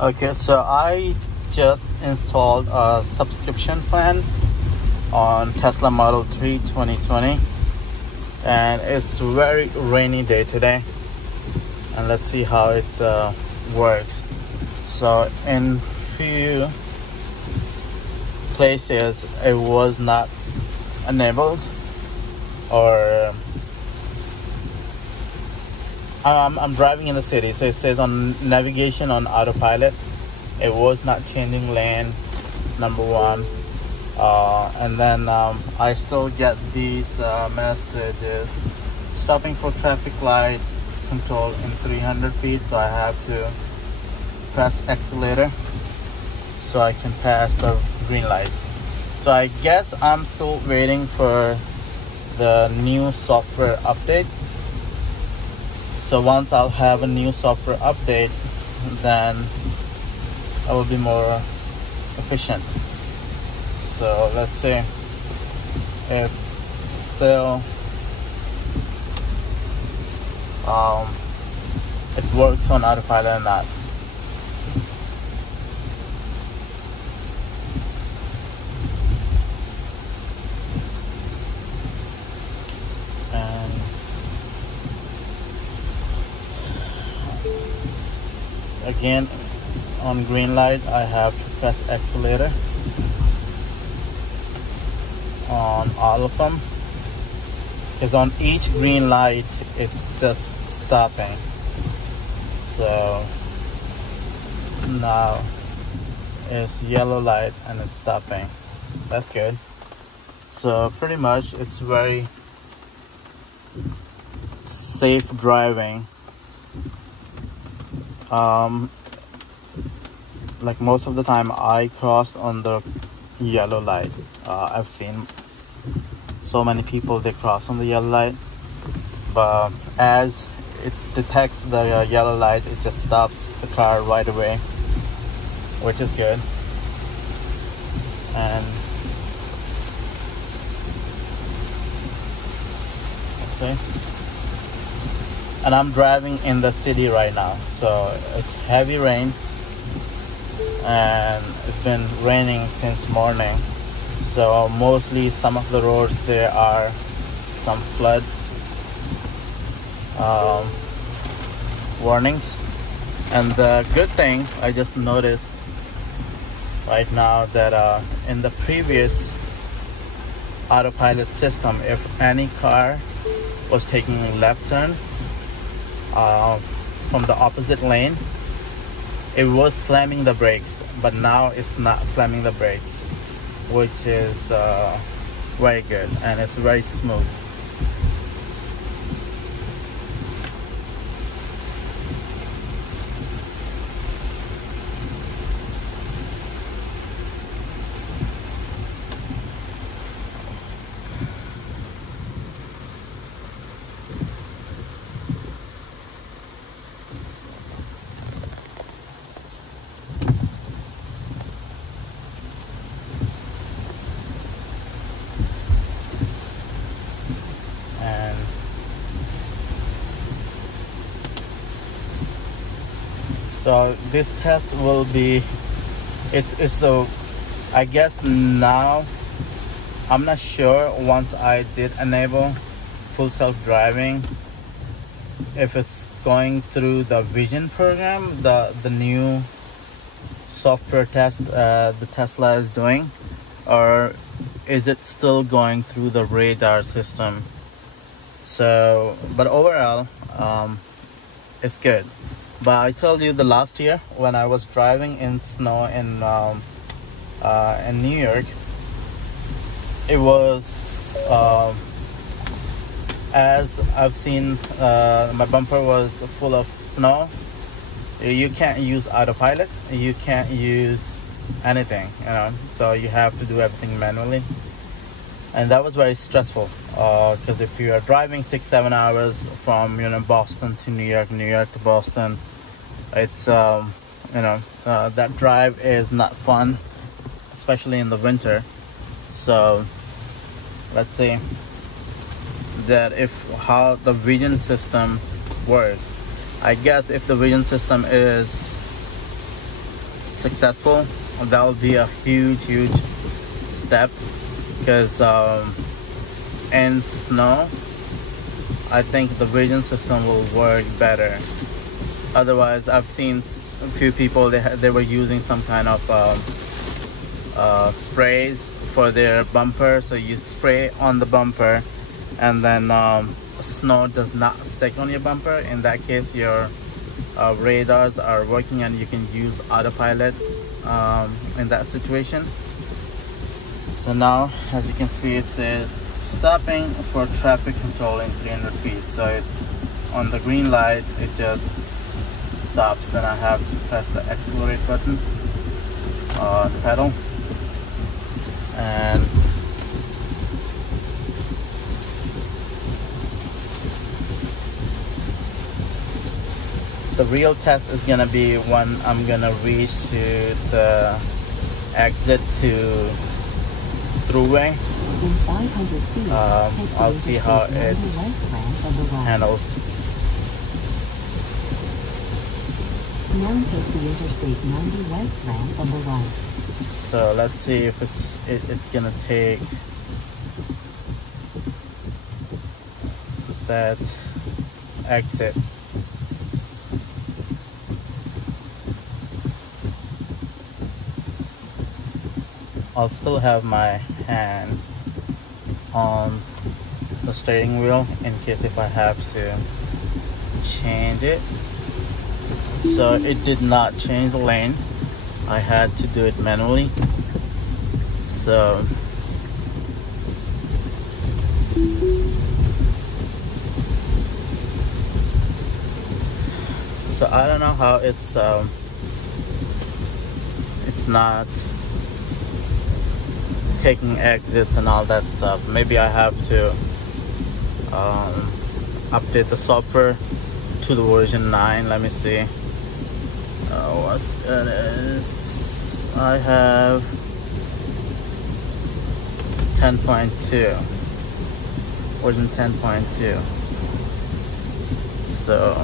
Okay, so I just installed a subscription plan on Tesla Model 3 2020, and it's a very rainy day today. And let's see how it works. So in few places it was not enabled, or I'm driving in the city, so it says on navigation on autopilot it was not changing lane, number one. And then I still get these messages: stopping for traffic light control in 300 feet, so I have to press accelerator so I can pass the green light. So I guess I'm still waiting for the new software update. So once I'll have a new software update, then I will be more efficient. So let's see if still it works on autopilot or not. And again, on green light I have to press accelerator on all of them, because on each green light it's just stopping. So now it's yellow light and it's stopping. That's good. So pretty much it's very safe driving. Like most of the time I crossed on the yellow light. I've seen so many people, they cross on the yellow light, but as it detects the yellow light, it just stops the car right away, which is good. And see, and I'm driving in the city right now, so it's heavy rain, and it's been raining since morning. So mostly some of the roads there are some flood warnings. And the good thing I just noticed right now that in the previous autopilot system, if any car was taking a left turn from the opposite lane, it was slamming the brakes, but now it's not slamming the brakes, which is very good, and it's very smooth. And so this test will be, it's the, I guess now, I'm not sure once I did enable full self-driving, if it's going through the vision program, the new software test the Tesla is doing, or is it still going through the radar system. So, but overall, it's good. But I told you the last year when I was driving in snow in New York, it was as I've seen, my bumper was full of snow. You can't use autopilot. You can't use anything, so you have to do everything manually. And that was very stressful, because if you are driving 6-7 hours from Boston to New York, New York to Boston, it's that drive is not fun, especially in the winter. So let's see that if how the vision system works. I guess if the vision system is successful, that will be a huge step, because in snow I think the vision system will work better. Otherwise, I've seen a few people, they were using some kind of sprays for their bumper. So you spray on the bumper, and then snow does not stick on your bumper. In that case, your radars are working and you can use autopilot in that situation. So now, as you can see, it says stopping for traffic control in 300 feet. So it's on the green light, it just stops. Then I have to press the accelerate button, the pedal, and the real test is gonna be when I'm gonna reach to the exit to throughway. In 500 feet, I'll see how it handles. Now take the Interstate 90 West ramp on the right. So let's see if it's gonna take that exit. I'll still have my hand on the steering wheel in case if I have to change it. So it did not change the lane. I had to do it manually. So I don't know how it's not taking exits and all that stuff. Maybe I have to update the software to the version 9. Let me see. What it is. I have 10.2, version 10.2. So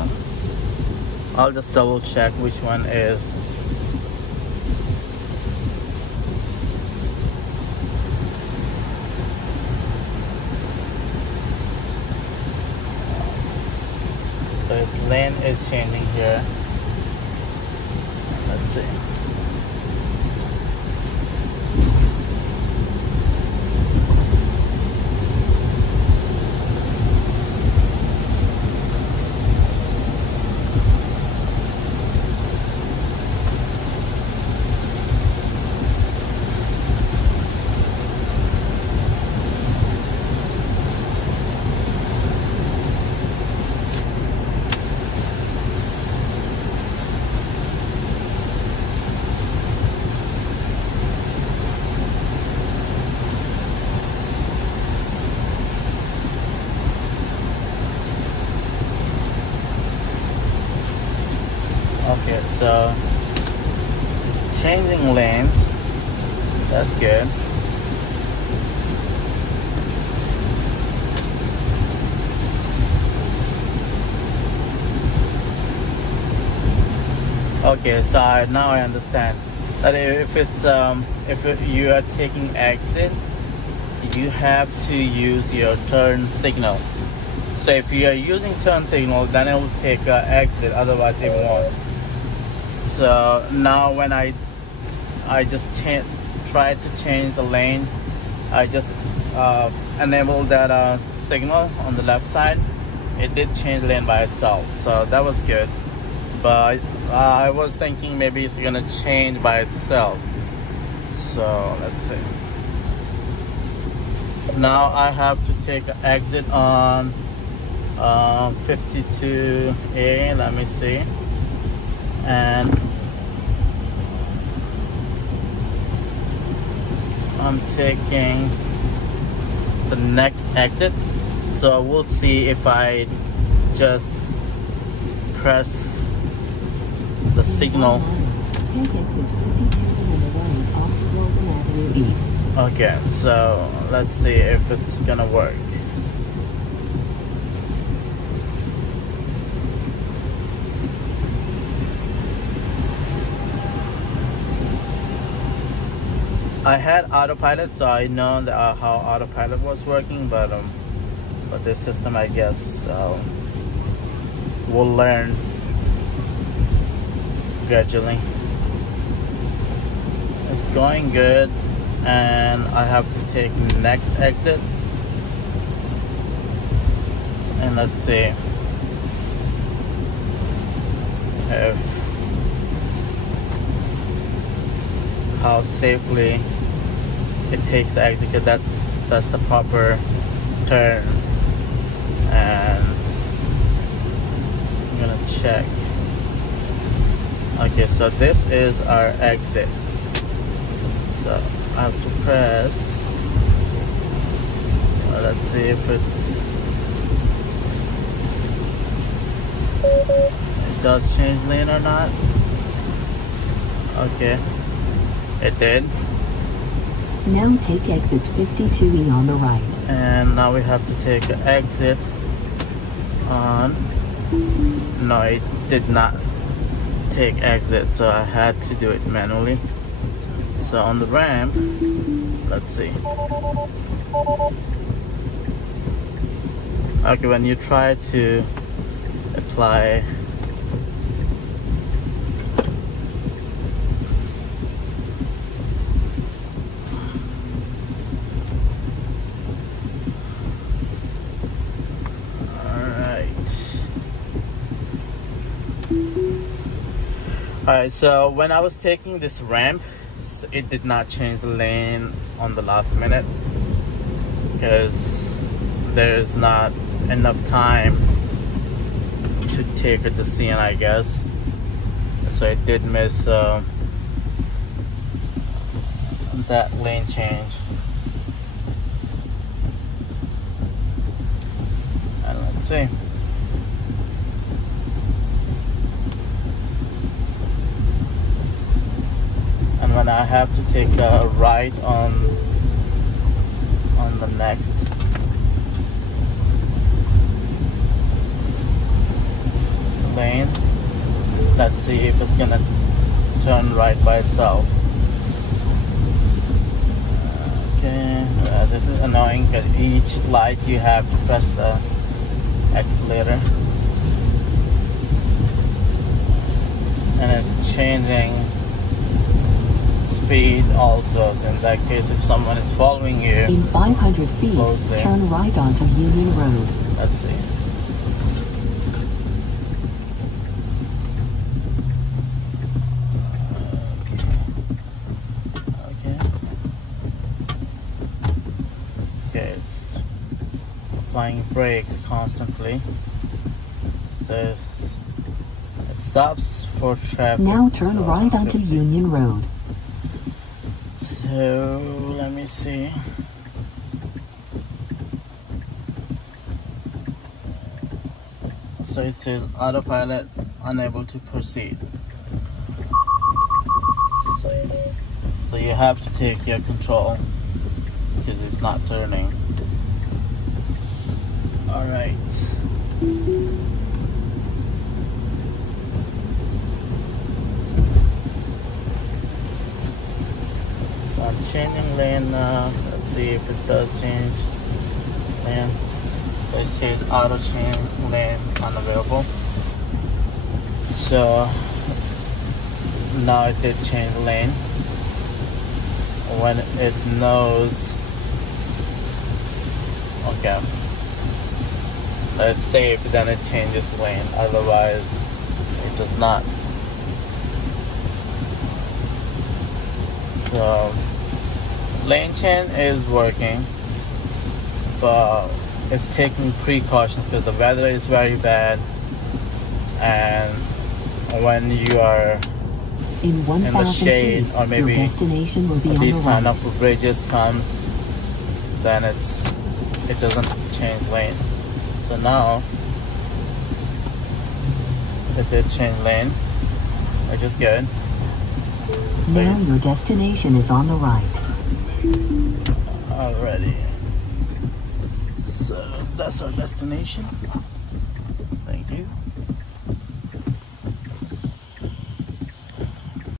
I'll just double check which one is. So its lane is changing here. Let's see. Okay, so changing lanes, that's good. Okay, so now I understand that if you are taking exit, you have to use your turn signal. So if you are using turn signal, then it will take exit, otherwise it won't. So now when I just tried to change the lane, I just enabled that signal on the left side. It did change lane by itself, so that was good. But I was thinking maybe it's gonna change by itself. So let's see. Now I have to take an exit on 52A. Let me see. And I'm taking the next exit, so we'll see if I just press the signal. Take exit 52 on the right off Golden Avenue East. Okay, so let's see if it's gonna work. I had autopilot, so I know that, how autopilot was working, but this system, I guess, we'll learn gradually. It's going good, and I have to take next exit, and let's see how safely it takes the exit, because that's the proper turn. And I'm gonna check. Okay, so this is our exit. So I have to press. Let's see if it does change lane or not. Okay, it did. Now take exit 52E on the right. And now we have to take an exit on. No, it did not take exit, so I had to do it manually. So on the ramp, let's see. Okay, when you try to apply Alright, so when I was taking this ramp, it did not change the lane on the last minute because there's not enough time to take it to CN, I guess. So it did miss that lane change. And let's see. And when I have to take a right on the next lane, let's see if it's gonna turn right by itself. Okay, this is annoying because each light you have to press the accelerator, and it's changing speed also. So in that case, if someone is following you in 500 feet, closely, turn right onto Union Road. Let's see. Okay, it's applying brakes constantly, so it stops for traffic. Now turn so right onto Union Road. So let me see. So it says autopilot unable to proceed. So you have to take your control because it's not turning. All right. So I'm changing lane now. Let's see if it does change lane. It says auto change lane unavailable. So now it did change lane. When it knows, okay, let's save, then it changes lane. Otherwise, it does not. So lane change is working, but it's taking precautions because the weather is very bad, and when you are in the shade feet, or maybe your destination will be these on the kind right. of bridges comes, then it doesn't change lane. So now it did change lane, which is good. Now your destination is on the right. Alrighty. So that's our destination.